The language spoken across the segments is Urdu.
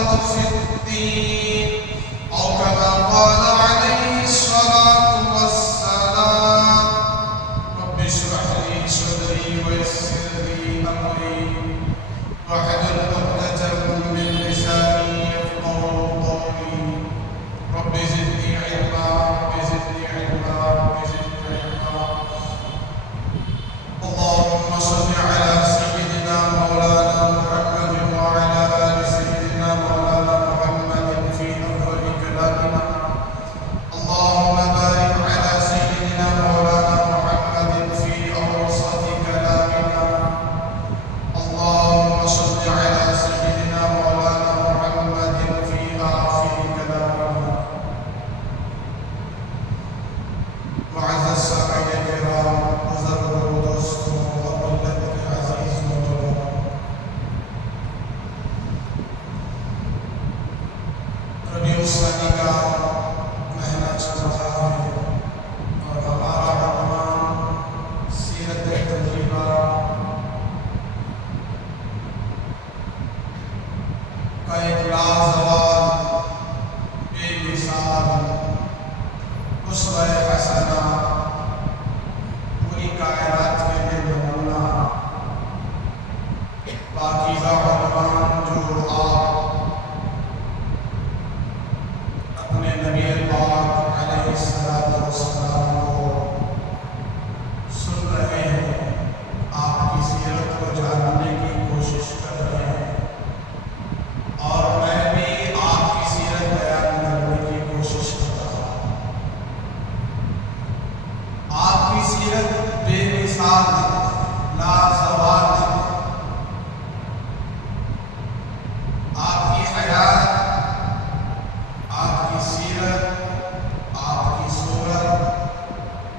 البركات في الدين أو كما قال عليه الصلاة والسلام رب اشرح لي صدري ويسر لي أمري واحلل عقدة من لساني يفقهوا قولي رب زدني علما رب زدني علما رب زدني علما. اللهم صل على سيدنا مولانا محمد وعلى آل سيدنا مولانا محمد في أول كلامنا. اللهم بارك على سيدنا مولانا محمد في أوسط كلامنا. اللهم صل على سيدنا مولانا محمد في آخر كلامنا. معزز السامعين الكرام، بزرگوں دوستوں اور ملت کے عزیز نوجوانوں، ربیع الثانی کا مہینہ چل رہا ہے اور ہمارا عنوان سیرت طیبہ کا ایک لازوال بے مثال اسوہ حسنہ پوری کائنات کے لیے نمونہ پاکیزہ عنوان جو آپ اپنے نبی پاک علیہ السلام کو سن رہے ہیں، آپ کی سیرت کو جاننے کی کوشش کر رہے ہیں، اور میں بھی آپ کی سیرت بیان کرنے کی کوشش کر رہا ہوں۔ آپ کی سیرت بے مثال لازوال ہے۔ آپ کی حیات، آپ کی سیرت، آپ کی صورت،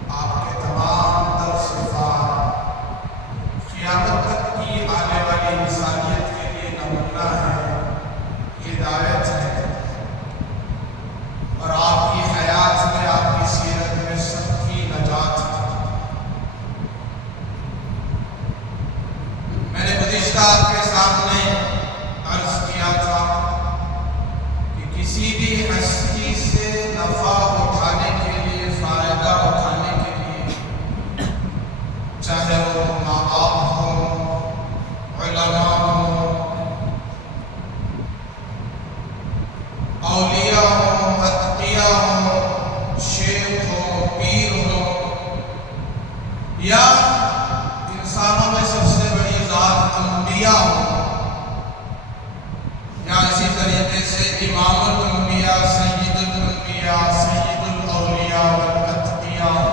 آپ کے تمام تر صفات قیامت تک کی آنے والی انسانیت کے لیے نمونہ ہے، ہدایت ہے، اور آپ کی حیات میں، آپ کی سیرت میں سب کی نجات ہے۔ میں نے گزشتہ آپ کے سامنے عرض کیا تھا کہ کسی بھی ہستی سے نفع اٹھانے کے لیے، فائدہ اٹھانے کے لیے، چاہے وہ ماں باپ ہوں، علماء ہوں، اولیاء ہوں، اتقیاء ہوں، شیخ ہو، پیر ہو، یا انسانوں میں سب سے بڑی ذات انبیاء ہو، یا اسی طریقے سے امام الانبیاء، سید الانبیاء، سید الاولیاء والاتقیاء،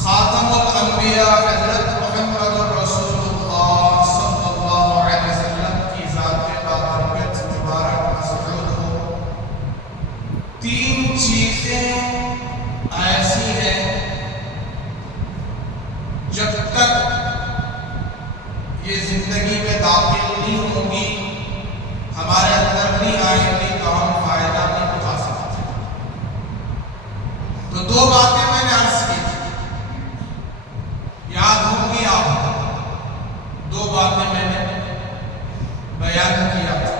خاتم الانبیاء حضرت محمد رسول اللہ صلی اللہ علیہ وسلم کی ذات بابرکت مبارک مسعود ہو، تین چیزیں ایسی ہیں جب تک یہ زندگی میں داخل نہیں ہوں گی، ہمارے اندر نہیں آئیں گی، تو ہم فائدہ نہیں اٹھا سکتے۔ تو دو باتیں میں نے عرض کی تھی، یاد ہوں گی آپ کو، دو باتیں میں نے بیان کیا تھا۔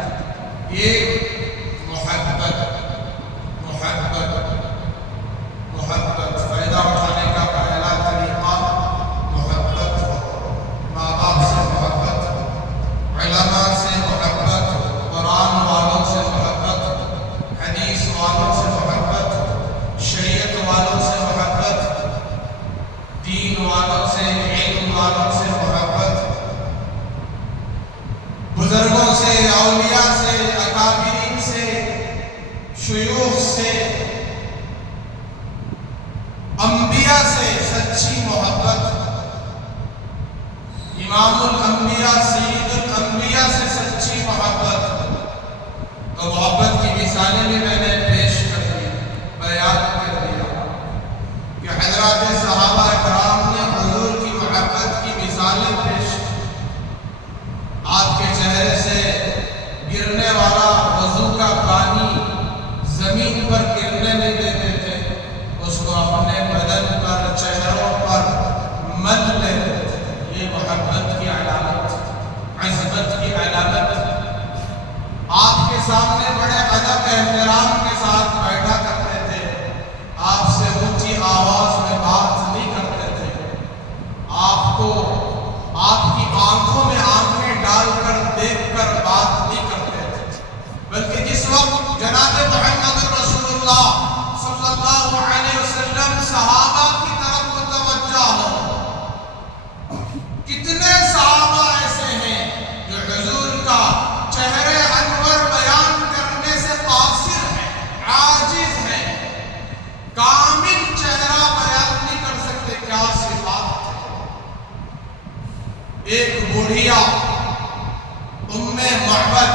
ایک محبت، محبت، محبت، فائدہ اٹھانے کا پہلا طریقہ محبت ہو، ماں باپ سے محبت ہو، علماء سے محبت ہو، قرآن والوں سے محبت ہو، حدیث والوں سے محبت ہو، شریعت والوں سے محبت ہو، دین والوں سے، علم والوں سے محبت ہو، بزرگوں سے، اولیاء سے، اکابرین سے، شیوخ سے، انبیاء سے سچی محبت، امام الانبیاء، سید الانبیاء سے سچی محبت۔ تو محبت کی مثالیں بھی میں نے پیش کر دی، بیان کر دیا کہ حضرات صحابہ اکرام نے حضور کی محبت کی مثالیں پیش کی۔ آپ کے چہرے سے گرنے والا وضو کا پانی زمین پر گرنے نہیں دیتے تھے، اس کو اپنے بدن پر، چہروں پر مل لیتے تھے۔ یہ محبت کی علامت، عظمت کی علامت۔ سامنے بڑے ادب احترام کے ساتھ بیٹھا کرتے تھے، آپ سے اونچی آواز میں بات نہیں کرتے تھے، آپ کو آپ کی آنکھوں میں آنکھیں ڈال کر دیکھ کر بات نہیں کرتے تھے، بلکہ جس وقت جناب محمد رسول اللہ صلی اللہ علیہ وسلم صحابہ کی طرف متوجہ ہو، کتنے صحابہ ایسے ہیں جو حضور کا چہرے انور بیان کرنے سے قاصر ہیں، عاجز ہیں، کامل چہرہ بیان نہیں کر سکتے، کیا صفات تھے۔ ایک بوڑھیا ام معبد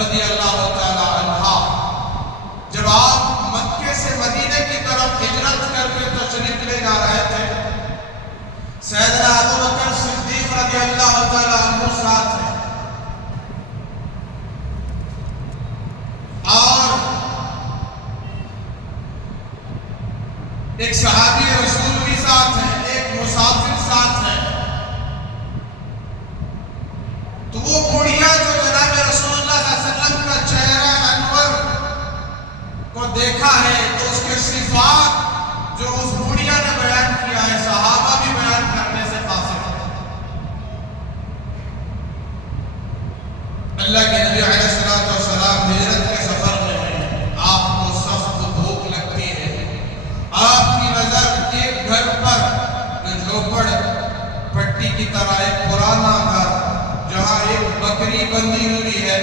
رضی اللہ تعالی عنہا جب آپ مکے سے مدینے کی طرف ہجرت کر کے تشریف لے جا رہے تھے، سیدنا ابو بکر صدیق رضی اللہ تعالی عنہ ساتھ ہیں اور ایک صحابی رسول بھی ساتھ ہیں، ایک مسافر ساتھ ہیں۔ تو وہ بڑھیا جو جناب رسول اللہ صلی اللہ علیہ وسلم کا چہرہ انور کو دیکھا ہے، تو اس کے صفات جو اس بڑھیا نے بیان کیا ہے، صحابہ بھی بیان کرنے سے قاصر ہے۔ اللہ کے نبی علیہ الصلوۃ والسلام ہجرت کے سفر میں ہیں، آپ کو سخت بھوک لگتی ہے، آپ کی نظر ایک گھر پر جو جھوپڑ پٹی کی طرح ایک پرانا گھر جہاں ایک بکری بندھی ہوئی ہے،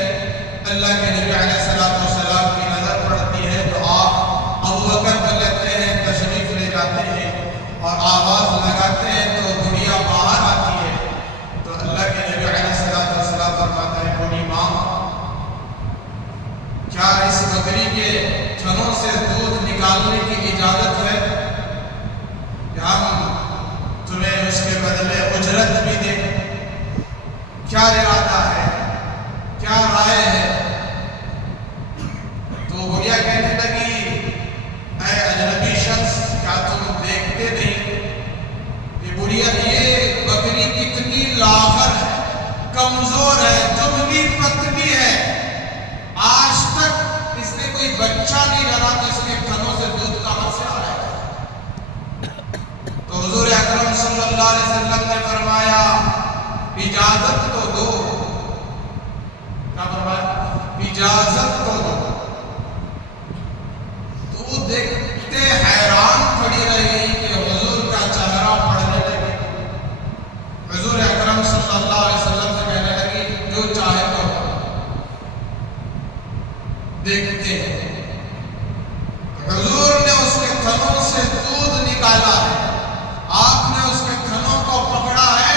اللہ کے نبی علیہ الصلوۃ والسلام کی نظر پڑتی ہے، تو آپ ابو بکر کر لیتے ہیں، تشریف لے جاتے ہیں اور آواز لگاتے ہیں تو بڑھیا باہر آتی ہے۔ تو اللہ کے نبی علیہ الصلوۃ والسلام فرماتا ہے، بوڑھی ماں، کیا اس بکری کے تھنوں سے دودھ نکالنے کی اجازت ہے کہ ہم تمہیں اس کے بدلے اجرت بھی دیں؟ کیا ارادہ ہے، کیا رائے ہے؟ تو بڑھیا کہنے لگی، اے اجنبی شخص، کیا تم دیکھتے نہیں کہ بڑھیا یہ بکری کتنی لاغر ہے، کمزور ہے، دبلی پتلی ہے، آج تک اس نے کوئی بچہ نہیں ڈالا، تو اس کے تھنوں سے دودھ کہاں سے آ رہا ہے؟ تو حضور اکرم صلی اللہ علیہ وسلم نے فرمایا، اجازت تو دو۔ کیا فرمایا؟ اجازت تو دو۔ تو وہ دیکھتے حیران کھڑی رہی کہ حضور کا چہرہ پڑھنے لگی، حضور اکرم صلی اللہ علیہ وسلم سے کہنے لگی، جو چاہے تو دیکھتے ہیں۔ حضور نے اس کے تھنوں سے دودھ نکالا ہے، آپ نے اس کے تھنوں کو پکڑا ہے،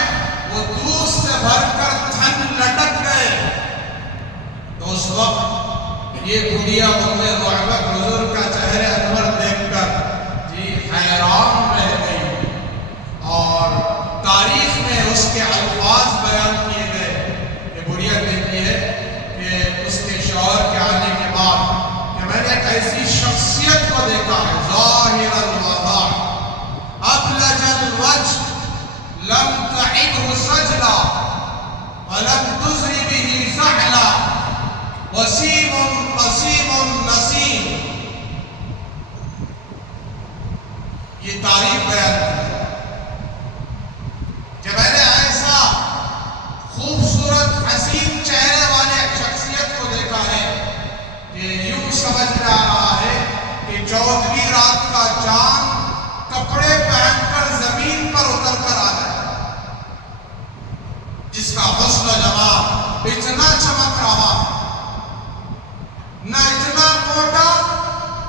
وہ دودھ سے بھر کر تھن لٹک گئے۔ تو اس وقت یہ بڑھیا ام معبد حضور کا چہرے انور دیکھ کر جی حیران رہ گئی، اور تاریخ میں اس کے الفاظ بیان کیے گئے کہ بڑھیا کہتی ہے کہ اس کے شوہر کے آنے کے بعد کہ میں نے ایک ایسی شخصیت کو دیکھا ہے، ظاہر الوضاء ابلج الوجه لم تعبه سجلا ولم تزر به زحلا وسیم قسیم نسیم۔ یہ تعریف بیان کی کہ میں نے ایسا خوبصورت حسین چہرے والے ایک شخصیت کو دیکھا ہے کہ یوں سمجھ میں آ رہا ہے کہ 14ویں رات کا چاند کپڑے پہن کر زمین پر اتر کر آ جائے، جس کا حسن و جمال اتنا چمک رہا، نہ اتنا موٹا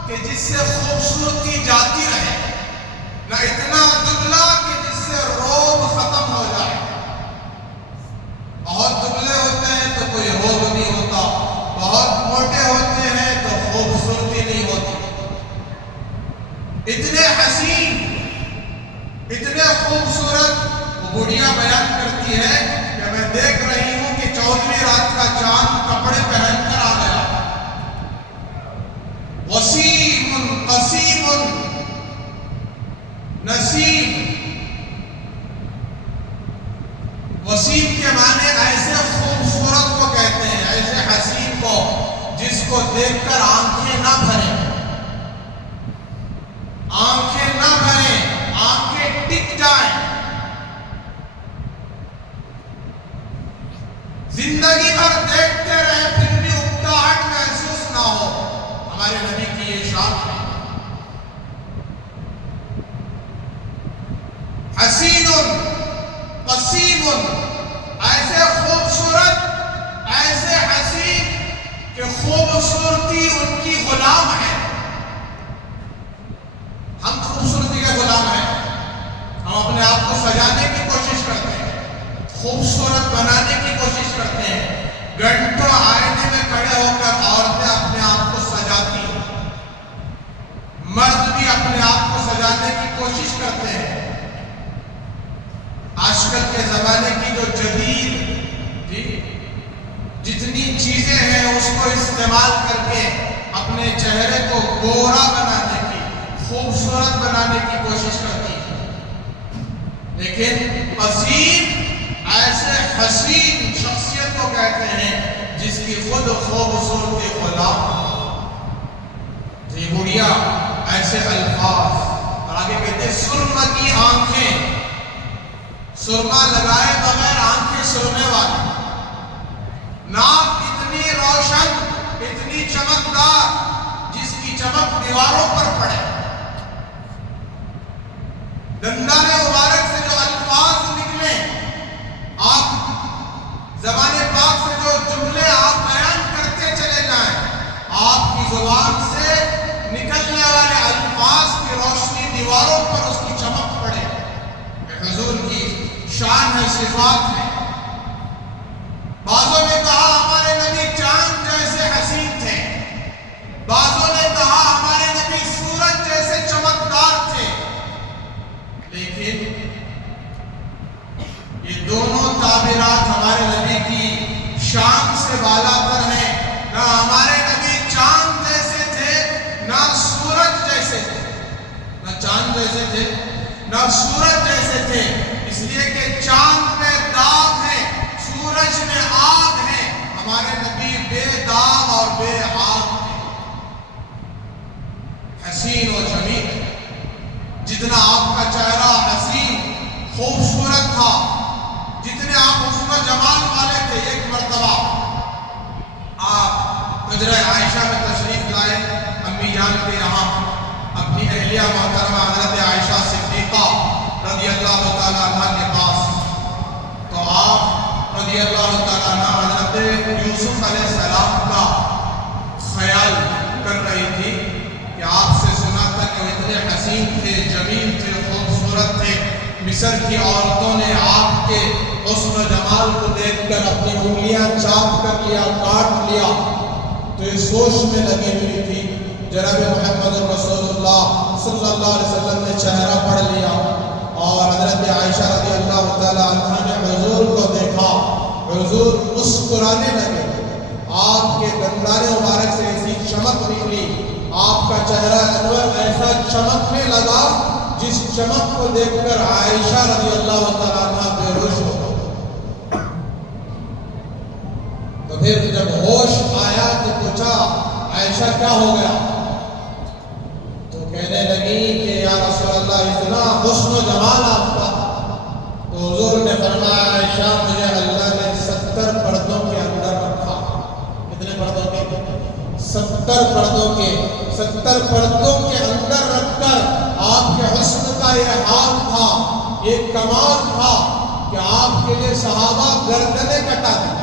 کہ جس سے خوبصورتی جاتی رہے، نہ اتنا دبلا کہ جس سے روب ختم ہو جائے۔ بہت دبلے ہوتے ہیں تو کوئی روب نہیں ہوتا، بہت موٹے ہوتے ہیں تو خوبصورتی نہیں ہوتی۔ اتنے حسین، اتنے خوبصورت وہ بڑھیا بیان کرتی ہے کہ میں دیکھ رہی ہوں کہ 14ویں رات کا چاند کپڑے پہن کر آ گیا، وسیم قسیم نسیم۔ وسیم کے معنی ایسے خوبصورت کو کہتے ہیں، ایسے حسین کو کو دیکھ کر آنکھیں نہ بھریں، آنکھیں نہ بھریں، آنکھیں ٹک جائیں، زندگی بھر دیکھتے رہے پھر بھی اکتاہٹ محسوس نہ ہو۔ ہمارے نبی کی یہ شان ہے۔ حسین قسیم، ایسے خوبصورت، ایسے حسین کہ خوبصورتی ان کی غلام ہے۔ ہم خوبصورتی کے غلام ہیں، ہم اپنے آپ کو سجانے کی کوشش کرتے ہیں، خوبصورت بنانے کی کوشش کرتے ہیں۔ گھنٹوں آئینے میں کھڑے ہو کر عورتیں اپنے آپ کو سجاتی ہیں، مرد بھی اپنے آپ کو سجانے کی کوشش کرتے ہیں۔ آج کل کے زمانے کی جو جدید جتنی چیزیں ہیں اس کو استعمال کر کے اپنے چہرے کو گورا بنانے کی، خوبصورت بنانے کی کوشش کرتی ہے، لیکن قسیم ایسے حسین شخصیت کو کہتے ہیں جس کی خود خوبصورتی غلام۔ یہ گڑیا ایسے الفاظ، اور آگے کہتے ہیں سرما کی آنکھیں، سرما لگائے بغیر آنکھیں سرمے والی، ناک اتنی روشن، اتنی چمکدار جس کی چمک دیواروں پر پڑے، دندان مبارک سے جو الفاظ نکلے، آپ زبان پاک سے جو جملے آپ بیان کرتے چلے جائیں، آپ کی زبان سے نکلنے والے الفاظ کی روشنی دیواروں پر اس کی چمک پڑے۔ حضور کی شان ہے، صفات ہے۔ بعضوں نے کہا ہمارے نبی چاند جیسے حسین تھے، بعضوں نے کہا ہمارے نبی سورج جیسے چمکدار تھے، لیکن یہ دونوں تعبیرات ہمارے نبی کی شان سے بالا تر ہیں۔ نہ ہمارے نبی چاند جیسے تھے، نہ سورج جیسے تھے، نہ چاند جیسے تھے نہ سورج جیسے تھے، اس لیے کہ چاند میں داغ ہے، سورج میں آگ ہے، ہمارے نبی بے داغ اور بے آگ ہے، حسین و جمیل۔ جتنا آپ کا چہرہ حسین خوبصورت تھا، جتنے آپ حسن و جمال والے تھے، ایک مرتبہ آپ حجرہ عائشہ میں تشریف لائے، امی جان کے یہاں، اپنی اہلیہ محترمہ حضرت عائشہ صدیقہ رضی اللہ تعالیٰ عنہ کے پاس، تو آپ رضی اللہ تعالیٰ عنہ حضرت یوسف علیہ السلام کا خیال کر رہی تھی کہ آپ سے سنا تھا کہ وہ اتنے حسین تھے، جمیل تھے، خوبصورت تھے، مصر کی عورتوں نے آپ کے حسن و جمال کو دیکھ کر اپنی انگلیاں چاپ کر لیا، کاٹ لیا، تو یہ سوچ میں لگی ہوئی تھی۔ جناب محمد رسول اللہ صلی اللہ علیہ وسلم نے چہرہ پڑھ لیا اور حضرت عائشہ رضی اللہ تعالیٰ عنہ نے حضور کو دیکھا، حضور مسکرانے لگے، آپ کے دندان مبارک سے ایسی چمک نکلی، آپ کا چہرہ انور ایسا چمکنے لگا جس چمک کو دیکھ کر عائشہ رضی اللہ تعالیٰ عنہ بے ہوش ہو گئی۔ تو پھر جب ہوش آیا تو پوچھا عائشہ کیا ہو گیا؟ تو کہنے لگی کہ یا رسول اللہ اتنا حسن و جمال آپ کا۔ تو حضور نے فرمایا عائشہ مجھے اللہ نے 70 پردوں کے اندر رکھا۔ کتنے پردوں کے؟ 70 پردوں کے، 70 پردوں کے اندر رکھ کر آپ کے حسن کا یہ حال تھا، یہ کمال تھا کہ آپ کے لیے صحابہ گردنیں کٹاتے،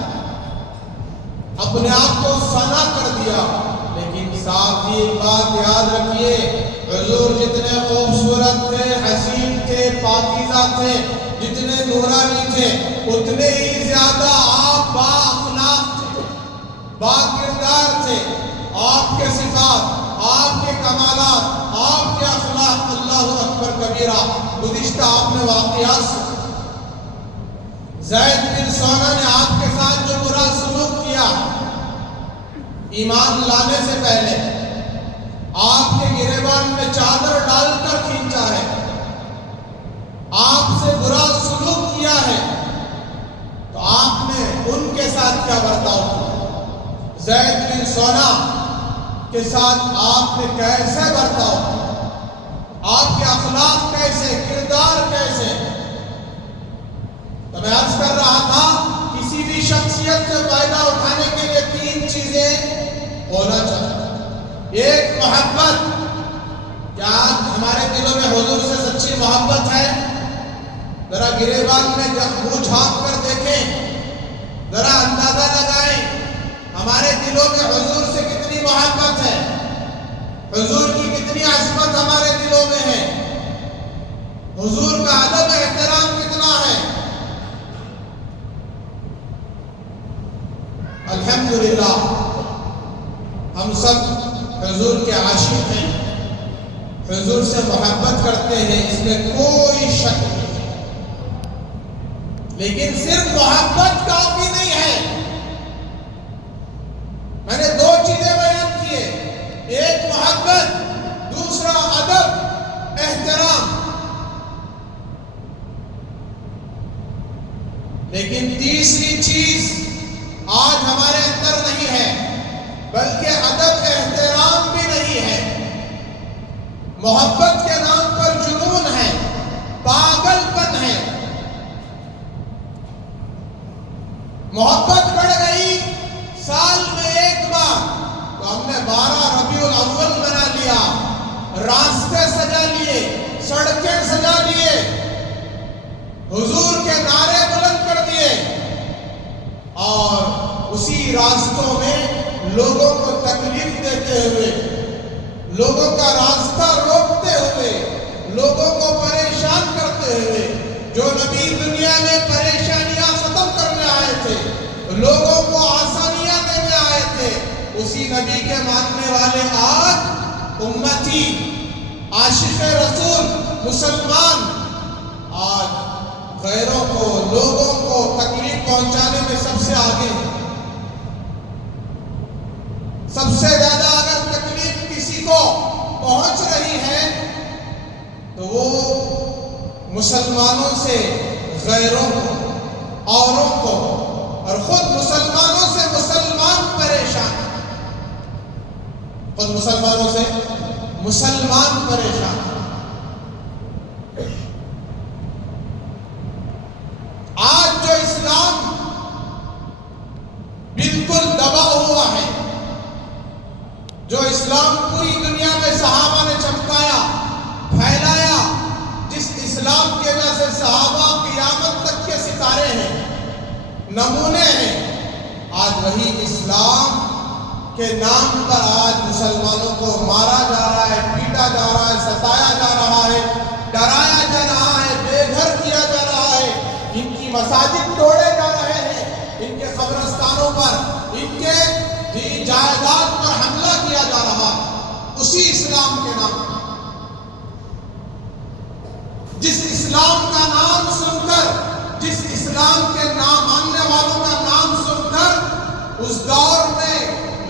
اپنے آپ کو فنا کر دیا۔ لیکن ساتھ ہی ایک بات یاد رکھیے، حضور جتنے خوبصورت تھے، حسین تھے، پاکیزہ تھے، جتنے نورانی تھے، اتنے ہی زیادہ آپ با اخلاق تھے، با کردار تھے۔ آپ کے صفات، آپ کے کمالات، آپ کے اخلاق، اللہ اکبر کبیرہ۔ گزشتہ آپ نے واقعات سنے، زید بن سونا نے آپ کے ساتھ جو برا سلوک کیا ایمان لانے سے پہلے، آپ کے گریبان میں چادر ڈال کر کھینچا ہے، آپ سے برا سلوک کیا ہے، تو آپ نے ان کے ساتھ کیا برتاؤ کیا؟ زید بن سونا کے ساتھ آپ نے کیسے برتاؤ، آپ کے اخلاق کیسے، کردار کیسے؟ تو میں عرض کر رہا تھا کسی بھی شخصیت سے فائدہ اٹھانے کے لیے 3 چیزیں ہونا چاہیے۔ ایک محبت، کیا ہمارے دلوں میں حضور سے سچی محبت ہے؟ ذرا گریبان میں منہ جھانک کر دیکھیں، ذرا اندازہ لگائیں ہمارے دلوں میں حضور سے کتنی محبت ہے، حضور کی کتنی عظمت ہمارے دلوں میں ہے، حضور کا ادب احترام کتنا ہے۔ الحمدللہ ہم سب حضور کے عاشق ہیں، حضور سے محبت کرتے ہیں، اس میں کوئی شک نہیں، لیکن صرف محبت کافی نہیں ہے۔ میں نے 2 چیزیں بیان کیے، ایک محبت، دوسرا ادب احترام، لیکن تیسری چیز آج ہمارے اندر نہیں ہے، بلکہ ادب احترام بھی نہیں ہے۔ محبت کے نام پر جنون ہے، پاگل پن ہے، محبت بڑھ گئی سال میں ایک بار تو ہم نے 12 ربیع الاول بنا لیا، راستے سجا لیے، سڑکیں سجا لیے، حضور کے نعرے بلند کر دیے، اور اسی راستوں میں لوگوں کو تکلیف دیتے ہوئے، لوگوں کا راستہ روکتے ہوئے، لوگوں کو پریشان کرتے ہوئے، جو نبی دنیا میں پریشانیاں ختم کرنے آئے تھے، لوگوں کو آسانیاں دینے آئے تھے، اسی نبی کے ماننے والے آج امتی، عاشق رسول، مسلمان آج غیروں کو، لوگوں کو تکلیف پہنچانے میں سب سے آگے ہیں۔ سب سے زیادہ اگر تکلیف کسی کو پہنچ رہی ہے تو وہ مسلمانوں سے غیروں کو، اوروں کو، اور خود مسلمانوں سے مسلمان پریشان، خود مسلمانوں سے مسلمان پریشان۔ آج جو اسلام بالکل دبا ہوا ہے، جو اسلام پوری دنیا میں صحابہ نے چمکایا، پھیلایا، جس اسلام کی وجہ سے صحابہ قیامت تک کے ستارے ہیں، نمونے ہیں، آج وہی اسلام کے نام پر آج مسلمانوں کو مارا جا رہا ہے، پیٹا جا رہا ہے، ستایا جا رہا ہے، ڈرایا جا رہا ہے، بے گھر کیا جا رہا ہے، ان کی مساجد توڑے جا رہے ہیں، ان کے قبرستانوں پر، ان کے جائیداد پر حملہ کیا جا رہا، اسی اسلام کے نام پر۔ جس اسلام کا نام سن کر، جس اسلام کے نام ماننے والوں کا نام سن کر اس دور میں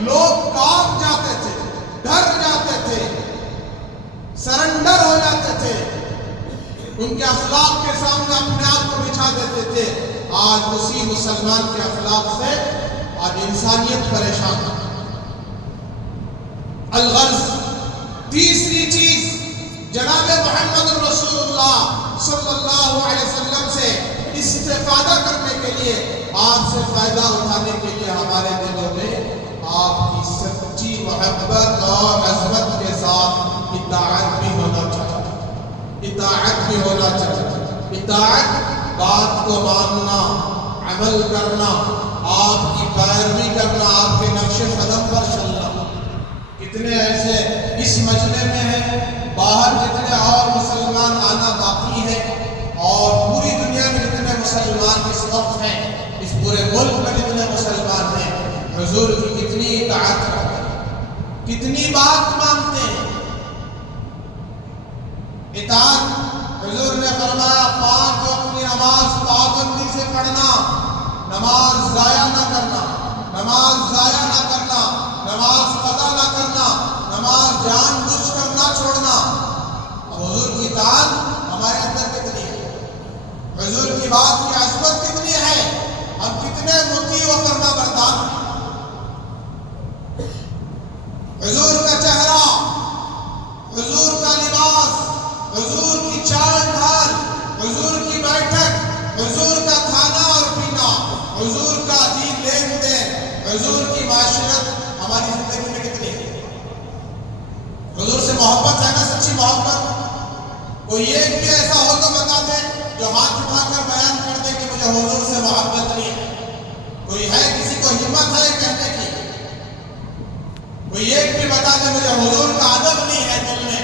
لوگ کانپ جاتے تھے، ڈر جاتے تھے، سرنڈر ہو جاتے تھے، ان کے اخلاق کے سامنے اپنے آپ کو بچھا دیتے تھے۔ آج اسی مسلمان کے اخلاق سے آج انسانیت پریشان ہے۔ الغرض، تیسری چیز، جناب محمد رسول اللہ صلی اللہ علیہ وسلم سے استفادہ کرنے کے لیے، آپ سے فائدہ اٹھانے کے لیے ہمارے دلوں میں آپ کی سچی محبت اور عظمت کے ساتھ اطاعت بھی ہونا چاہیے، اطاعت بھی ہونا چاہیے۔ اطاعت، بات کو ماننا، عمل کرنا، آپ کی پیروی کرنا، آپ کے نقش قدم پر چلنا۔ کتنے ایسے اس مجمع میں ہیں، باہر جتنے اور مسلمان آنا باقی ہے، اور پوری دنیا میں جتنے مسلمان اس وقت ہیں، اس پورے ملک میں جتنے مسلمان ہیں، حضور کی کتنی اطاعت کرتے ہیں، کتنی بات مانتے ہیں۔ اطاعت، حضور نے فرمایا 5 وقت کی نماز پابندی سے پڑھنا، نماز ضائع نہ کرنا، نماز ضائع نہ کرنا، نماز قضا نہ کرنا، نماز جان بوجھ کر نہ چھوڑنا۔ اب حضور کی اطاعت ہمارے اندر کتنی ہے، حضور کی بات کی عظمت کتنی ہے، ہم کتنے مطیع و فرما بردار ہیں۔ حضور کا لین دین، حضور کی معاشرت ہماری زندگی میں کتنی ہے؟ حضور سے محبت ہے نا، سچی محبت؟ کوئی ایک بھی ایسا ہو تو بتا دے جو ہاتھ اٹھا کر بیان کر دے کہ مجھے حضور سے محبت نہیں ہے؟ کوئی ہے؟ کسی کو ہمت ہے کہنے کی؟ کوئی ایک بھی بتا دے مجھے حضور کا ادب نہیں ہے، دل میں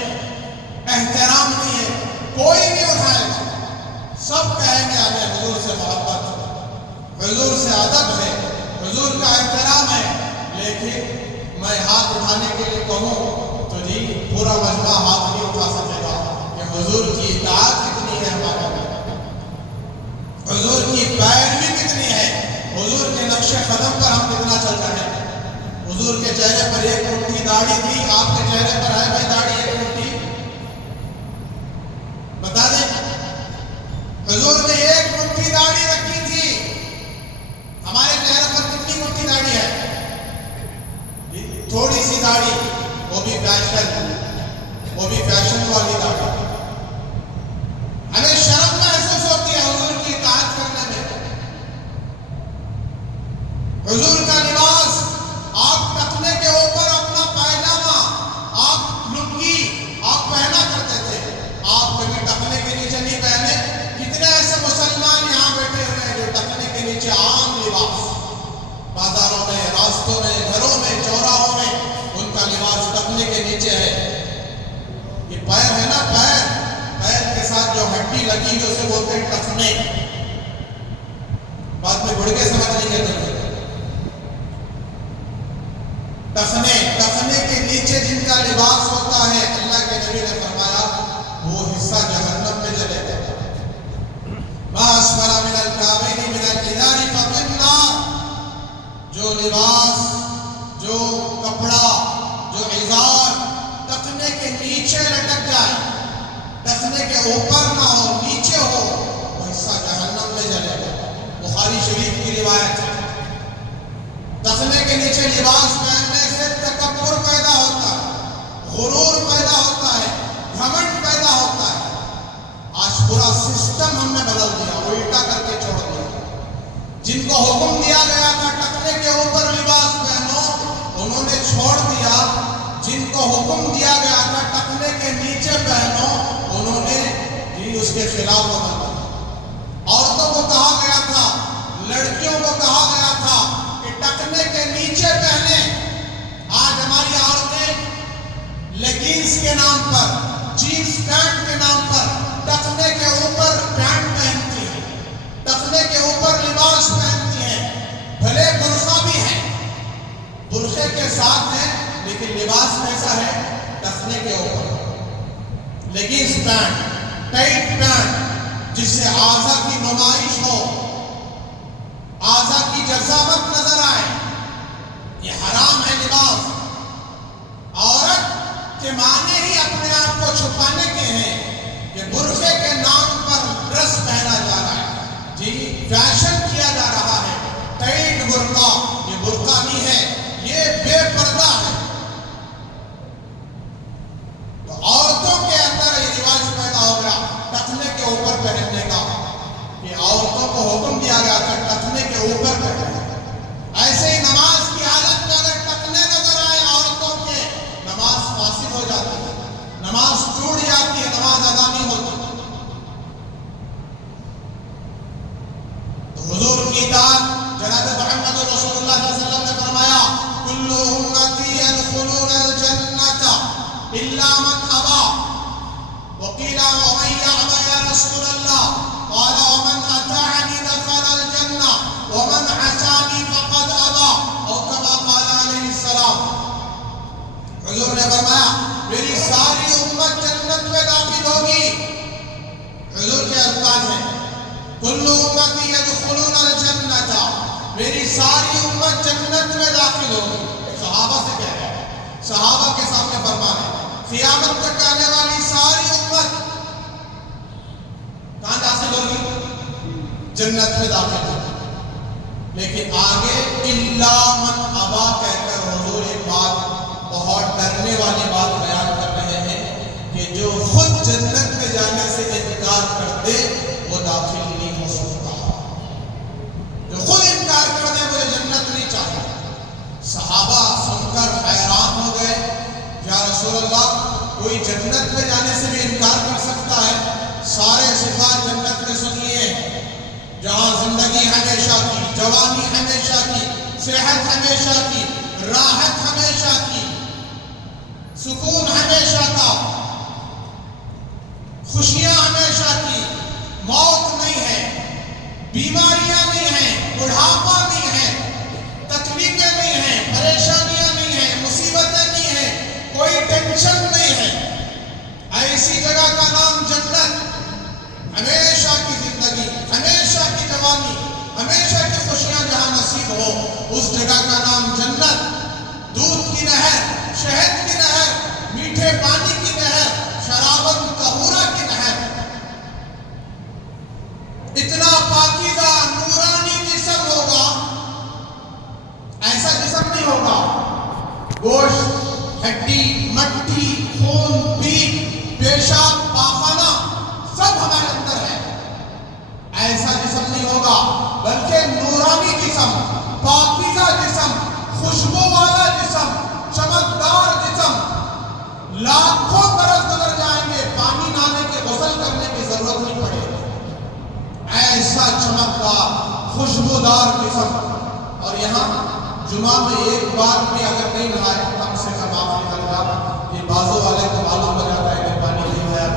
احترام نہیں ہے؟ کوئی نہیں اٹھائے گا، سب کہیں گے ہمیں حضور سے محبت ہے، حضور سے ادب ہے، حضور کا احترام ہے۔ لیکن میں ہاتھ اٹھانے کے لیے کہوں تو جی پورا مجمع ہاتھ نہیں اٹھا سکے گا کہ حضور کی اطاعت کتنی ہے ہمارے میں، حضور کی پیروی کتنی ہے، حضور کے نقش قدم پر ہم کتنا چل رہے ہیں۔ حضور کے چہرے پر ایک مٹھی داڑھی تھی، آپ کے چہرے پر ہے بھائی داڑھی ایک مٹھی؟ بتا دیں، حضور نے ایک مٹھی داڑھی رکھی تھی، ہمارے چہرے پر کتنی مٹھی داڑھی ہے؟ تھوڑی سی داڑھی، وہ بھی فیشن والی داڑھی۔ ہمیں شرم محسوس ہوتی ہے حضور کی اطاعت کرنے میں۔ حضور کا لباس، آپ ٹخنے کے اوپر اپنا پائجامہ، آپ لنگی آپ پہنا کرتے تھے، آپ کبھی ٹخنے کے نیچے نہیں پہنے۔ کتنے ایسے مسلمان یہاں بیٹھے ہوئے ہیں جو ٹخنے کے نیچے عام لباس، بازاروں میں، راستوں میں، گھروں میں، چوراہوں میں ان کا لباس ٹخنے کے نیچے ہے۔ یہ پیر ہے نا، پیر کے ساتھ جو ہڈی لگی ہے اسے بولتے ہیں ٹخنے۔ بعد میں گھڑکے سمجھ نہیں گئے ٹخنے کے نیچے جن کا لباس ہوتا ہے، اللہ کے نبی نے فرمایا وہ حصہ جہنم میں جلے گا۔ ما اسفل من الکعبین من الازار ففی النار۔ جو لباس، جو کپڑا، جو ازار ٹخنے کے نیچے لٹک جائے، ٹخنے کے اوپر نہ ہو، نیچے ہو، وہ حصہ جہنم میں جلے گا۔ بخاری شریف کی روایت ہے۔ ٹخنے کے نیچے لباس پہننے سے تکبر پیدا ہوتا ہے، غرور پیدا ہوتا ہے، گھمنڈ پیدا ہوتا ہے۔ آج پورا سسٹم ہم نے بدل دیا، الٹا کر کے چھوڑ دیا۔ جن کو حکم دیا گیا تھا ٹخنے کے اوپر لباس پہنو، انہوں نے چھوڑ دیا۔ جن کو حکم دیا گیا تھا ٹخنے کے نیچے پہنو، انہوں نے اس کے خلاف بدل دیا۔ عورتوں کو کہا گیا تھا، لڑکیوں کو کہا گیا تھا کہ ٹخنے کے نیچے پہنے۔ آج ہماری عورتیں لیگنز کے نام پر، جینز پینٹ کے نام پر ٹخنے کے اوپر پینٹ پہنتی ہیں، ٹخنے کے اوپر لباس پہنتی ہیں۔ بھلے برقع بھی ہے، برقعے کے ساتھ ہے، لیکن لباس کیسا ہے؟ ٹخنے کے اوپر لیگنز پینٹ، ٹائٹ پینٹ، جس سے اعضاء کی نمائش ہو، اعضاء کی جسامت نظر آئے۔ یہ حرام ہے لباس۔ عورت کے معنی ہی اپنے آپ کو چھپانے کے ہیں کہ برقعے کے نام پر ڈریس پہنا جا رہا ہے، جی فیشن کیا جا رہا ہے۔ ٹائٹ برقع، یہ برقع نہیں ہے، یہ بے پردہ ہے۔ تو عورتوں کے اندر یہ رواج پیدا ہو گیا ٹخنے کے اوپر پہننے کا، کہ عورتوں کو حکم دیا گیا تھا ٹخنے کے اوپر پہننے۔ ایسے ہی نماز کی حالت میں اگر ٹخنے نظر آئے عورتوں کے، نماز فاسد ہو جاتی ہے، نماز ٹوٹ جاتی ہے، نماز ادا نہیں ہوتی۔ تو حضور کی اطاعت، جناب محمد رسول اللہ صلی اللہ علیہ وسلم نے فرمایا کل امتی يدخلون الجنة الا من ابى وقيل ومن يأبى يا رسول الله قال ومن اطاعني دخل الجنة ومن عصاني فقد ابى او كما قال علیہ السلام۔ حضور نے فرمایا میری ساری امت جنت میں داخل ہوگی۔ حضور کے الفاظ ہیں کل امتی يدخلون الجنة، میری ساری امت جنت میں داخل ہوگی۔ صحابہ سے کہہ رہے ہیں، صحابہ کے سامنے فرما رہے ہیں قیامت تک آنے والی ساری امت کہاں داخل ہوگی؟ جنت میں داخل ہوگی۔ لیکن آگے الا من ابا کہہ کر حضور ایک بات، بہت ڈرنے والی بات بیان کر رہے ہیں کہ جو خود جنت میں جانے سے انکار کر دے وہ داخل نہیں ہو سکتا۔ جو خود انکار یا رسول اللہ کوئی جنت میں جانے سے بھی انکار کر سکتا ہے؟ سارے صفات جنت کے سن لیے، جہاں زندگی ہمیشہ کی، جوانی ہمیشہ کی، صحت ہمیشہ کی، راحت ہمیشہ کی، سکون ہمیشہ کا، خوشیاں ہمیشہ کی، موت نہیں ہے، بیماریاں نہیں ہیں، بڑھاپا نہیں ہے، تکلیفیں نہیں ہیں، پریشانیاں نہیں ہیں، مصیبتیں نہیں ہیں، کوئی ٹینشن نہیں ہے، ایسی جگہ کا نام جنت، ہمیشہ کی زندگی، ہمیشہ کی جوانی، ہمیشہ کی خوشیاں جہاں نصیب ہو، اس جگہ کا نام جنت۔ دودھ کی نہر، شہد کی نہر، میٹھے پانی کی نہر، شرابن طہورا کی نہر، اتنا پاکیزہ نورانی جسم ہوگا، ایسا جسم نہیں ہوگا، گوشت، ہڈی، مٹی، خون، پیٹ، پیشاب، پاخانہ سب ہمارے اندر ہے، ایسا جسم نہیں ہوگا، بلکہ نورانی جسم، پاکیزہ جسم، خوشبو والا جسم، چمکدار جسم، لاکھوں برس گزر جائیں گے، پانی نہانے کے، غسل کرنے کی ضرورت نہیں پڑے گی، ایسا چمکدار خوشبودار جسم۔ اور یہاں جمعہ میں ایک بار بھی اگر نہیں نہائے کم سے کم آپ نکل جا، یہ بازو والے کو معلوم ہو جاتا ہے کہ پانی نہیں آیا،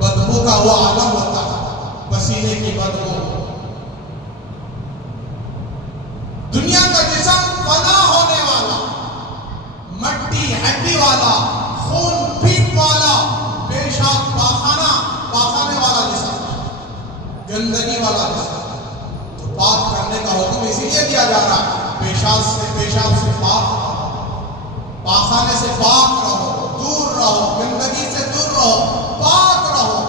بدبو کا وہ عالم ہوتا ہے، پسینے کی بدبو۔ دنیا کا جسم فنا ہونے والا، مٹی ہڈی والا، خون پیٹ والا، پیشاب پاخانے والا جسم، گندگی والا جسم، تو پاک کرنے کا حکم اسی لیے دیا جا رہا ہے، پیشاب سے پاک رہو، پاخانے سے پاک رہو، دور رہو، گندگی سے دور رہو، پاک رہو۔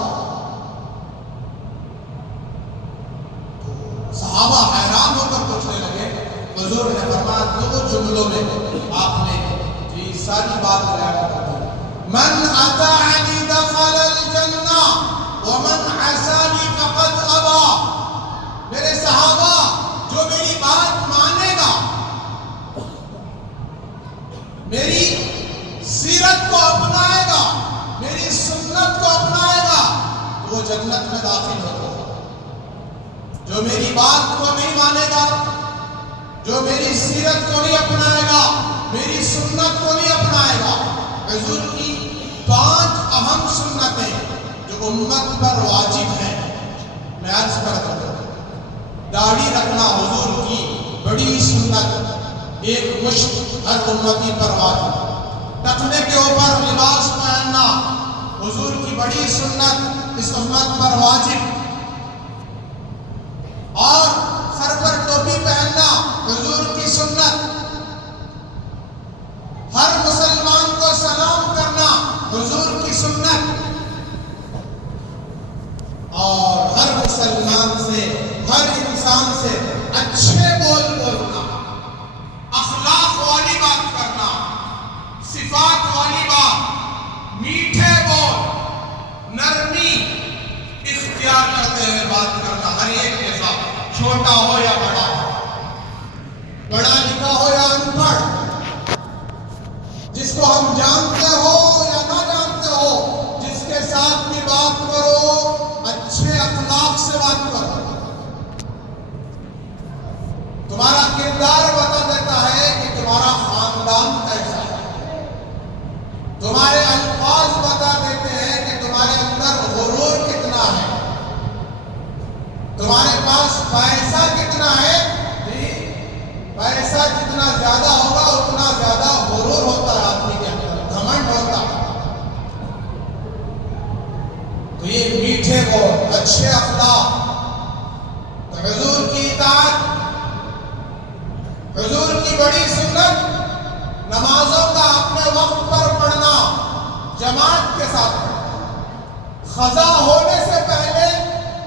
صحابہ حیران ہو کر پوچھنے لگے، حضور نے فرمایا 2 جملوں میں آپ نے یہ ساری بات بیان کر دی، من اطاعنی دخل الجنہ ومن عصانی فقد ابی، میرے صحابہ جو میری بات مانے گا، میری سیرت کو اپنائے گا، میری سنت کو اپنائے گا، وہ جنت میں داخل ہوگا، جو میری بات کو نہیں مانے گا، جو میری سیرت کو نہیں اپنائے گا، میری سنت کو نہیں اپنائے گا۔ حضور کی 5 اہم سنتیں جو امت پر واجب ہیں، میں عرض کرتا ہوں، داڑھی رکھنا حضور کی بڑی سنت، ایک مشت ہر امتی پر واجب، ٹخنے کے اوپر لباس پہننا حضور کی بڑی سنت، اس امت پر واجب، اور سر پر ٹوپی پہننا حضور کی سنت، ہر مسلمان کو سلام کرنا حضور کی سنت، اور ہر مسلمان سے، ہر انسان سے اچھے بول بولنا، اخلاق والی بات کرنا، صفات والی بات، میٹھے بول، نرمی اختیار کرتے ہوئے بات کرنا، ہر ایک کے ساتھ، چھوٹا ہو یا بڑا ہو، پڑھا لکھا ہو یا ان پڑھ، جس کو ہم جانتے ہو یا نہ جانتے ہو، جس کے ساتھ بھی بات کرو اچھے اخلاق سے بات کرو۔ تمہارا کردار بتا دیتا ہے کہ تمہارا خاندان کیسا ہے، تمہارے الفاظ بتا دیتے ہیں کہ تمہارے اندر غرور کتنا ہے، تمہارے پاس پیسہ کتنا ہے، پیسہ جتنا زیادہ ہوگا اتنا زیادہ غرور ہوتا ہے آدمی کے اندر، گھمنڈ ہوتا ہے۔ تو یہ میٹھے بول، اچھے اخلاق، تو حضور کی اطاعت، حضور کی بڑی سنت، نمازوں کا اپنے وقت پر پڑھنا، جماعت کے ساتھ، قضا ہونے سے پہلے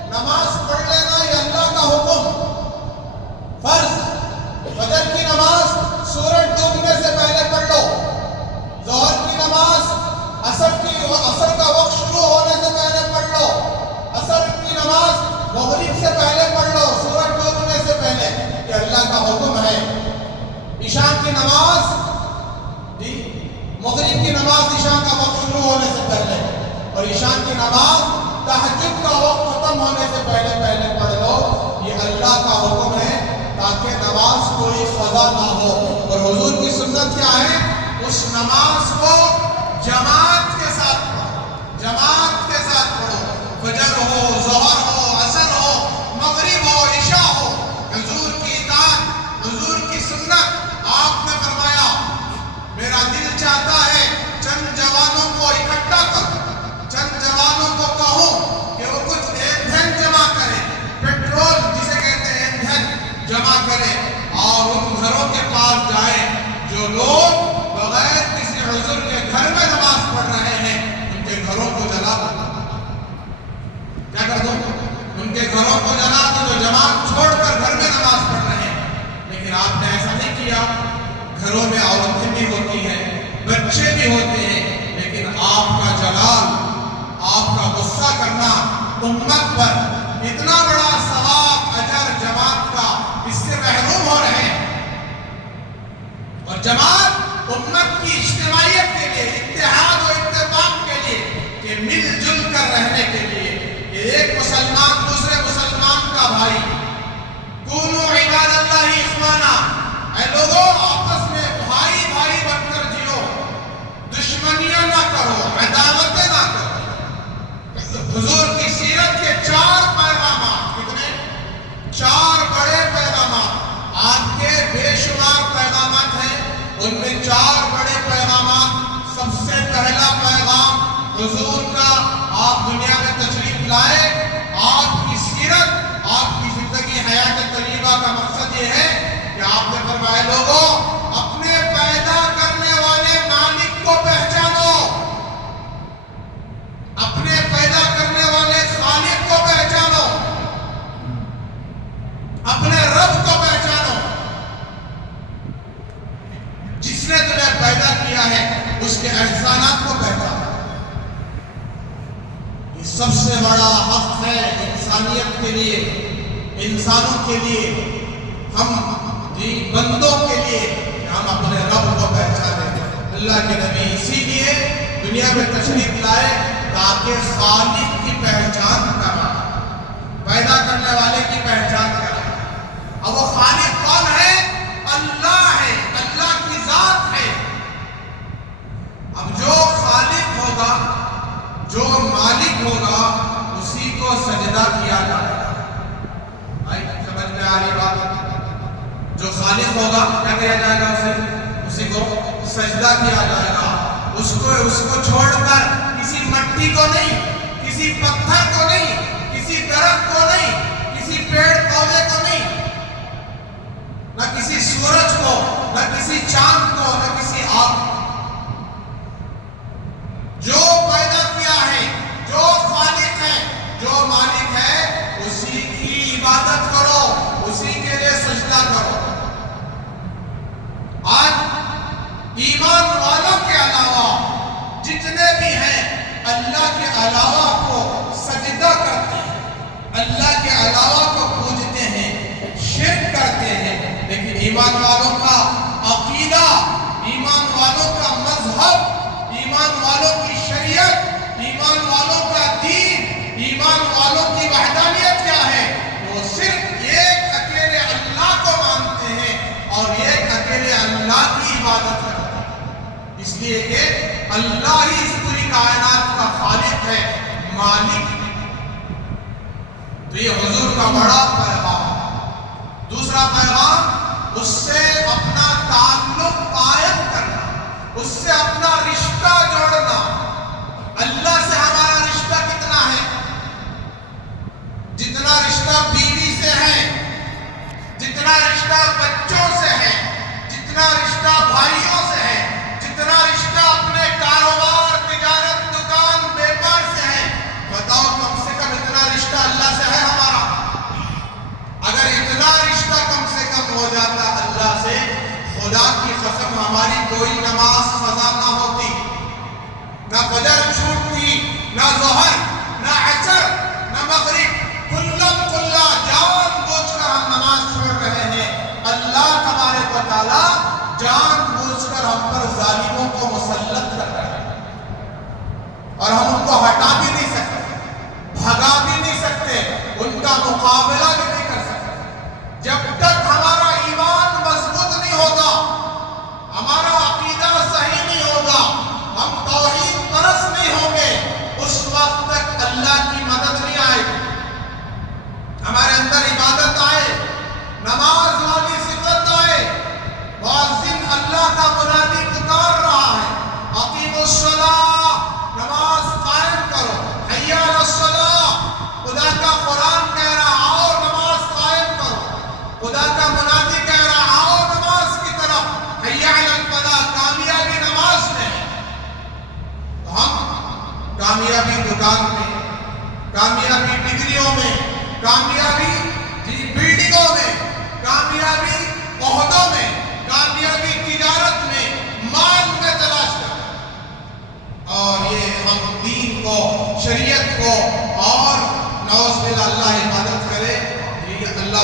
نماز پڑھ لینا، یہ اللہ کا حکم، فرض، فجر کی نماز سورج ڈوبنے سے پہلے پڑھ لو، ظہر کی نماز عصر کا وقت شروع ہونے سے پہلے پڑھ لو، عصر کی نماز مغرب سے پہلے پڑھ لو، سورج ڈوبنے سے پہلے، یہ اللہ کا حکم ہے۔ عشاء کی نماز مغرب کی نماز عشاء کا وقت شروع ہونے سے پہلے اور عشاء کی نماز تہجد کا وقت ختم ہونے سے پہلے پڑھ لو، یہ اللہ کا حکم ہے تاکہ نماز کوئی قضا نہ ہو۔ اور حضور کی سنت کیا ہے؟ اس نماز کو جماعت کے ساتھ پڑھو، جماعت کے ساتھ پڑھو، فجر ہو، ظہر ہو، عصر ہو، مغرب ہو، عشاء ہو، حضور کی اطاعت، حضور کی سنت۔ آپ نے فرمایا میرا دل چاہتا ہے چند جوانوں کو اکٹھا کروں، چند جوانوں کو کہوں کہ وہ کچھ ایندھن جمع کریں، پیٹرول جسے کہتے ہیں ایندھن جمع کریں، اور ان گھروں کے پاس جائیں جو لوگ بغیر کسی عذر کے گھر میں نماز پڑھ رہے ہیں، ان کے گھروں کو جلا دو۔ کیا کر دو؟ ان کے گھروں کو جلا دو جو جماعت چھوڑ کر گھر میں نماز پڑھ رہے ہیں۔ لیکن آپ نے ایسا نہیں کیا، گھروں میں عورتیں بھی ہوتی ہیں، بچے بھی ہوتے ہیں، لیکن آپ کا جلال، آپ کا غصہ کرنا امت پر اتنا بڑا ثواب، اجر جماعت کا، اس سے محروم ہو رہے ہیں۔ اور جماعت امت کی اجتماعیت کے لیے، اتحاد و اتفاق کے لیے، کہ مل جل کر رہنے کے لیے، کہ ایک مسلمان دوسرے مسلمان کا بھائی، کونوا عباد اللہ اخوانا، اے لوگوں آپس میں بھائی بھائی بن کر جیو، دشمنیاں نہ کرو، عداوتیں نہ کرو۔ حضور کی سیرت کے 4 پیغامات، کتنے؟ 4 بڑے پیغامات، آپ کے بے شمار پیغامات ہیں، ان میں 4 بڑے پیغامات۔ سب سے پہلا پیغام حضور کا، آپ دنیا میں تشریف لائے، آپ کی سیرت، آپ کی زندگی حیات طیبہ کا مقصد یہ ہے کہ آپ نے فرمایا لوگوں اپنے پیدا کرنے والے مالک کو پہچانو، اپنے پیدا کرنے والے خالق کو پہچانو، اپنے رب کو پہچانو، جس نے تمہیں پیدا کیا ہے اس کے احسانات کو پہچانو۔ یہ سب سے بڑا حق ہے انسانیت کے لیے، انسانوں کے لیے، ہم بندوں کے لیے، کہ ہم اپنے رب کو پہچانیں۔ اللہ کے نبی اسی لیے دنیا میں تشریف لائے تاکہ خالق کی پہچان کرائیں، پیدا کرنے والے کی پہچان کرائیں۔ اب وہ خالق کون ہے؟ اللہ ہے، اللہ کی ذات ہے۔ اب جو خالق ہوگا، جو مالک ہوگا، اسی کو سجدہ کیا جائے گا۔ سمجھ میں آ رہی بات؟ جو خالق ہوگا کیا کیا جائے گا؟ اسی کو سجدہ کیا جائے گا۔ اس کو چھوڑ کر کسی مٹی کو نہیں، کسی پتھر کو نہیں، کسی درخت کو نہیں، کسی پیڑ پودے کو نہیں، نہ کسی سورج کو، نہ کسی چاند کو، نہ کسی آگ کو۔ جو پیدا کیا ہے، جو خالق ہے، جو مالک ہے، اسی کی عبادت کرو، اسی کے لیے سجدہ کرو۔ آج ایمان والوں کے علاوہ جتنے بھی ہیں اللہ کے علاوہ کو سجدہ کرتے ہیں، اللہ کے علاوہ کو پوجتے ہیں، شرک کرتے ہیں۔ لیکن ایمان والوں کا عقیدہ، ایمان والوں کا مذہب، ایمان والوں کی شریعت، ایمان والوں کا دین، ایمان والوں کی وحدانیت کیا ہے؟ وہ صرف ایک اکیلے اللہ کو مانتے ہیں اور ایک اکیلے اللہ کی عبادت کرتے ہیں۔ اس لیے کہ اللہ ہی اس پوری کائنات کا خالق ہے، مالک ہے۔ تو یہ حضور کا بڑا پیغام۔ دوسرا پیغام، اس سے اپنا تعلق قائم کرنا، اس سے اپنا رشتہ جوڑنا۔ اللہ سے ہمارا رشتہ کتنا ہے؟ جتنا رشتہ بیوی سے ہے، جتنا رشتہ بچوں سے ہے، جتنا رشتہ بھائیوں سے ہے، جتنا رشتہ اپنے کاروبار، تجارت، دکان، بیپار سے ہے، بتاؤ کم سے کم اتنا رشتہ اللہ سے ہے ہمارا؟ اگر اتنا رشتہ کم سے کم ہو جاتا اللہ سے، خدا کی قسم ہماری کوئی نماز قضا نہ ہوتی، نہ فجر چھوٹتی، نہ ظہر، نہ عصر، نہ مغرب، کلا جان بوجھ کر ہم نماز چھوڑ رہے ہیں۔ اللہ تبارک و تعالیٰ جان بوجھ کر ہم پر ظالموں کو مسلط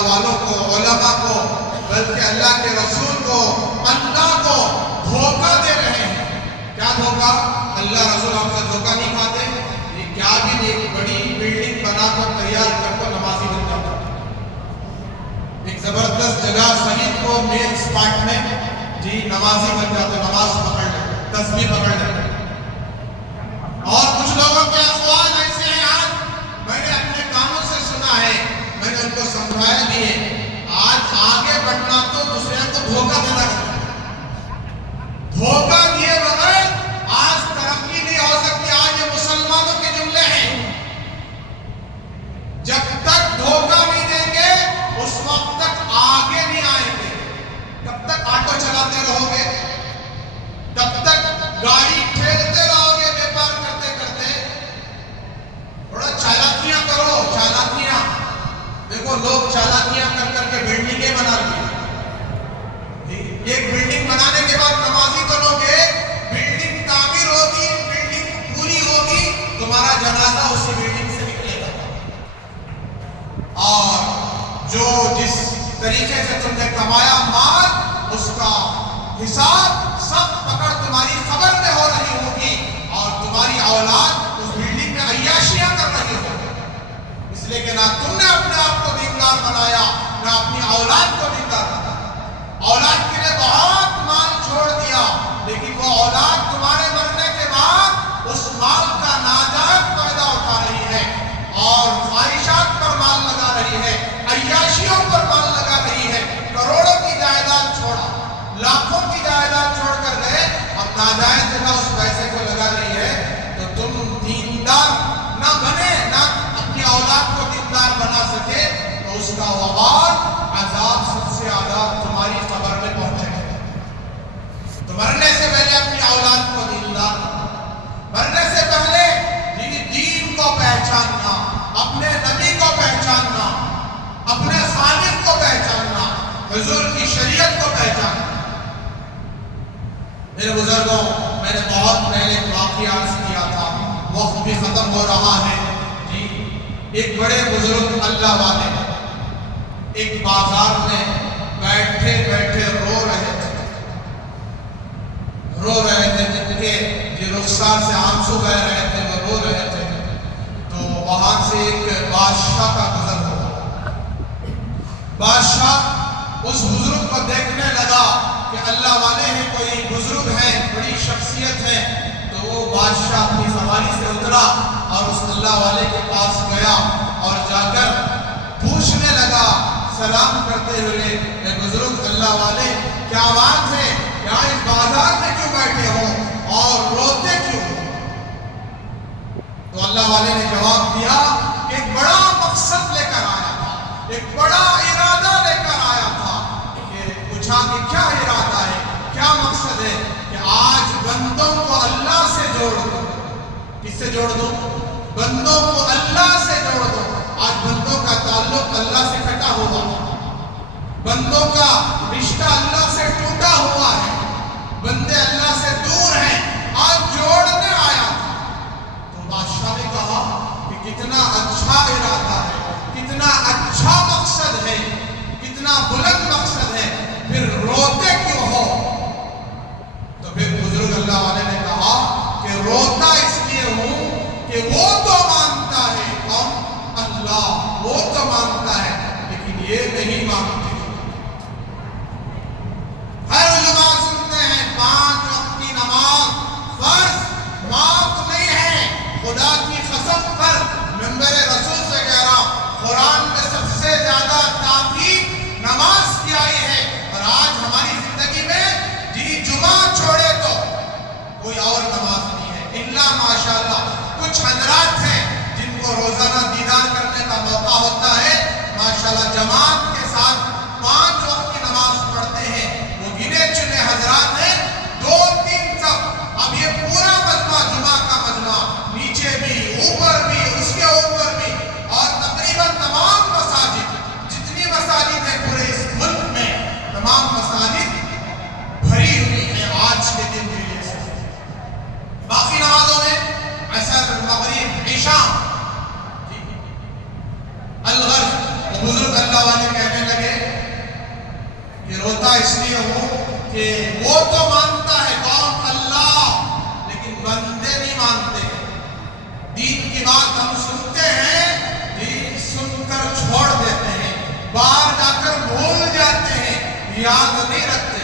والوں کو، علماء کو، بلکہ اللہ کے رسول کو، اللہ کو دھوکہ دے رہے ہیں۔ کیا دھوکہ؟ اللہ رسول ہم سے دھوکہ نہیں کھاتے، یہ کیا بھی ایک بڑی بلڈنگ بنا کر تیار کر کر نمازی بن جاتا، ایک زبردست جگہ خرید کو مین اسپاٹ میں جی نمازی بن جاتے، نماز پکڑ لے، تسبیح پکڑ لے۔ اور کچھ لوگوں کے اقوال ایسے ہیں، آج میں نے اپنے کانوں سے سنا ہے، میں نے ان کو سمجھایا بھی ہے، آج آگے بڑھنا تو دوسرے کو دھوکہ دینا ہے، دھوکہ دیے بغیر آج ترقی نہیں ہو سکتی۔ آج یہ مسلمانوں کے جملے ہیں، جب تک دھوکہ نہیں دیں گے اس وقت تک آگے نہیں آئیں گے۔ کب تک آٹو چلاتے رہو گے، کب تک گاڑی ٹھیلتے رہو گے، بیپار کرتے کرتے؟ تھوڑا چالاکیاں کرو، چالاکیاں دیکھو، لوگ چالاکیاں کر کر کے بلڈنگیں بنا لی۔ ایک بلڈنگ بنانے کے بعد نمازی بنو گے، بلڈنگ تعمیر ہوگی، بلڈنگ پوری ہوگی، تمہارا جنازہ اسی بلڈنگ سے نکلے گا، اور جو جس طریقے سے تم نے کمایا مال، اس کا حساب سب پکڑ تمہاری خبر میں ہو رہی ہوگی، اور تمہاری اولاد اس بلڈنگ میں عیاشیاں کر رہی ہوگی، اس لیے کہ نہ تم نے اپنے آپ کو دیندار بنایا، نہ اپنی اولاد کو دیندار بنایا۔ اولاد کے لیے بہت مال چھوڑ دیا، لیکن وہ اولاد تمہارے مرنے کے بعد اس مال کا ناجائز فائدہ اٹھا رہی ہے، اور خواہشات پر مال لگا رہی ہے، عیاشیوں پر مال لگا رہی ہے، کروڑوں کی جائیداد چھوڑا، لاکھوں کی جائیداد چھوڑ کر گئے، اب ناجائز جگہ اس پیسے کو لگا رہی ہے، تو تم دیندار نہ بنے، نہ اپنی اولاد کو دیندار بنا سکے، تو اس کا وبال، عذاب سب سے زیادہ تمہاری قبر میں پہنچے گا۔ تو مرنے سے پہلے اپنی اولاد کو دیندار، مرنے سے پہلے دین کو پہچاننا، اپنے نبی کو پہچاننا، اپنے خالق کو پہچاننا، حضور کی شریعت کو پہچاننا۔ میرے بزرگوں، میں نے بہت پہلے ایک واقعہ عرض کیا تھا، وقت بھی ختم ہو رہا ہے جی۔ ایک بڑے بزرگ اللہ والے ایک بازار میں بیٹھے بیٹھے رو رہے تھے، جن کے جو رخسار سے آنسو بہ رہے تھے، وہ رو رہے تھے۔ تو وہاں سے ایک بادشاہ کا گزر ہوا، بادشاہ اس بزرگ کو دیکھنے لگا کہ اللہ والے ہیں، کوئی بزرگ ہیں، بڑی شخصیت ہے، تو وہ بادشاہ اپنی سواری سے اترا اور اس اللہ والے کے پاس گیا، اور جا کر پوچھنے لگا سلام کرتے ہوئے، اے بزرگ اللہ والے، کیا بات ہے، یہاں اس بازار میں کیوں بیٹھے ہو اور روتے کیوں ہو؟ تو اللہ والے نے جواب دیا کہ ایک بڑا مقصد لے کر آیا تھا، ایک بڑا ارادہ لے کر آیا تھا۔ کہ پوچھا کہ کیا ارادہ ہے، کیا مقصد ہے؟ کہ آج بندوں کو اللہ سے جوڑ دو۔ کس سے جوڑ دو؟ بندوں کو اللہ سے جوڑ دو۔ آج بندوں کا تعلق اللہ سے کٹا ہوا ہے، بندوں کا رشتہ اللہ سے ٹوٹا ہوا ہے، بندے اللہ سے دور ہیں، آج جوڑنے آیا تھا۔ تو بادشاہ نے کہا کہ کتنا اچھا ارادہ ہے، کتنا اچھا مقصد ہے، کتنا بلند مقصد ہے، پھر روتے کیوں ہو؟ تو پھر بزرگ اللہ والے نے کہا کہ روتا اس لیے ہوں کہ وہ تو مانتا ہے، کون؟ اللہ، وہ تو مانتا ہے، لیکن یہ نہیں مانتے۔ ہر علماء سنتے ہیں 5 وقت کی نماز فرض معاف نہیں ہے، خدا کی قسم پر منبر رسول سے کہہ رہا، قرآن میں سب سے زیادہ تاکید نماز کی آئی ہے، اور آج ہماری زندگی میں جمعہ چھوڑے تو کوئی اور نماز نہیں ہے، الا ماشاءاللہ کچھ حضرات ہیں جن کو روزانہ دیدار کرنے کا موقع ہوتا ہے، ماشاءاللہ جماعت کے ساتھ یاد نہیں رکھتے.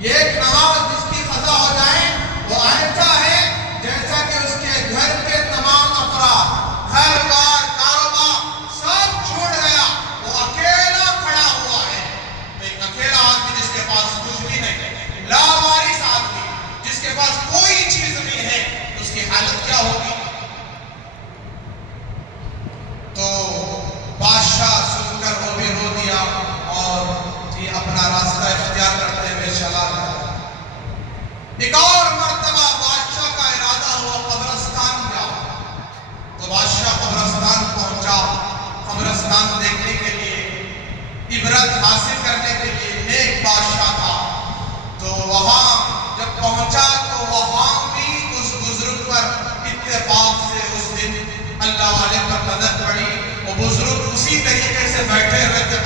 یہ ایک نماز جس کی قضا ہو جائے وہ ایسا ہے جیسا کہ اس کے گھر کے تمام افراد، گھر بار، کاروبار سب چھوڑ گیا، وہ اکیلا کھڑا ہوا ہے. ایک اکیلا آدمی جس کے پاس کچھ بھی نہیں، لاوارث آدمی جس کے پاس کوئی چیز نہیں ہے، اس کی حالت کیا ہوگی؟ تو بادشاہ سن کر وہ بھی رو دیا اور اپنا راستہ اختیار کرتے ہوئے چلا گیا. ایک اور مرتبہ بادشاہ کا ارادہ ہوا قبرستان جاؤ. تو بادشاہ قبرستان پہنچا. قبرستان دیکھنے کے لیے، عبرت حاصل کرنے کے لیے نیک بادشاہ تھا. تو وہاں جب پہنچا تو وہاں بھی اس بزرگ پر اتفاق سے اس دن اللہ والے پر نظر پڑی. وہ بزرگ اسی طریقے سے بیٹھے ہوئے تھے